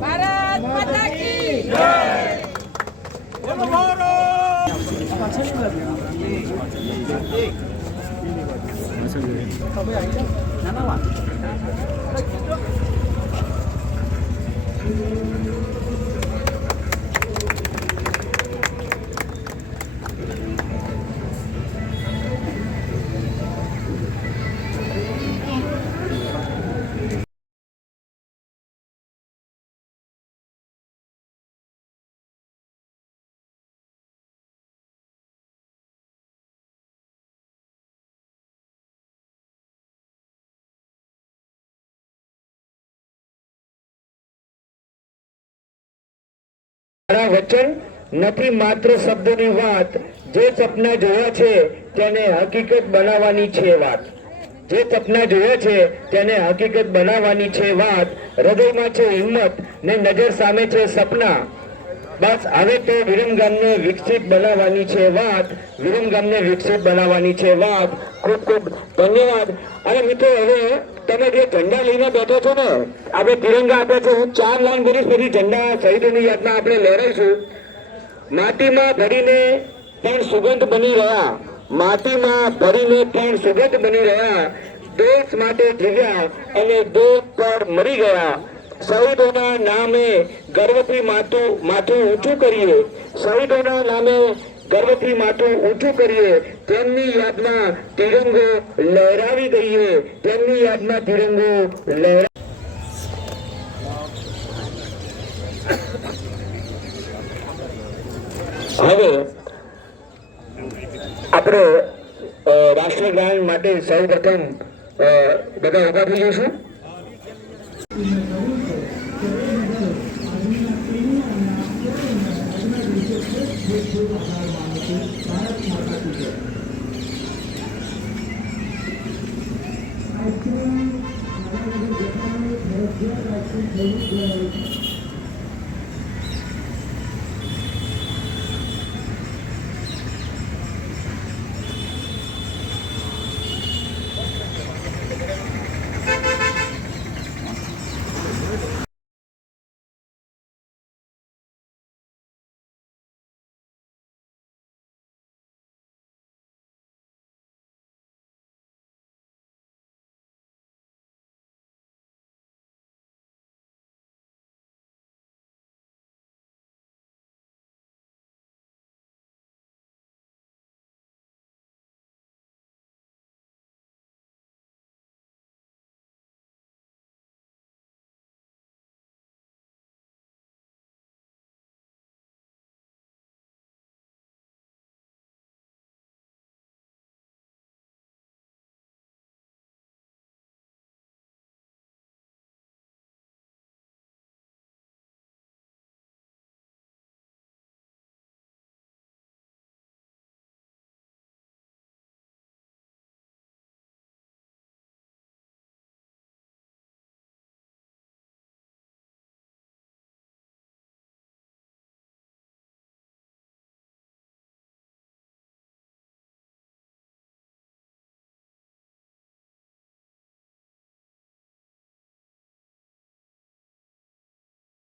ભારત માતા કી જય। બોલો ભારત। વચન નથી માત્ર શબ્દોની વાત, જે સપના જોયા છે તેને હકીકત બનાવવાની છે વાત, જે સપના જોયા છે તેને હકીકત બનાવવાની છે વાત, હૃદયમાં છે હિંમત ને નજર સામે છે સપના, બસ હવે તો વિરમગામને વિકસિત બનાવવાની છે વાત, વિરમગામને વિકસિત બનાવવાની છે વાત। ખૂબ ખૂબ ધન્યવાદ। અને મિત્રો હવે તમે જે ઝંડા લઈને બેઠો છો ને, આપણે તિરંગા આપે છે, હું 4 લાઈન બોલીશ, પછી ઝંડા શહીદોની યાદમાં આપણે લહેરાઈશું। માટીમાં ભરીને પણ સુગંધ બની રહ્યા, માટીમાં ભરીને પણ સુગંધ બની રહ્યા, દેશ માટે જીવ્યા અને દેશ પર મરી ગયા, શહીદોના નામે ગર્વથી માથું ઊંચું કરીએ, શહીદોના નામે ગર્વથી માથું ઊંચું કરીએ, તેમની યાદમાં તિરંગો લહેરાવી દઈએ, તેમની યાદમાં તિરંગો લહેરા। હવે આપણે રાષ્ટ્રગાન માટે સૌ પ્રથમ બધા ઉભા થઈ જઈશું।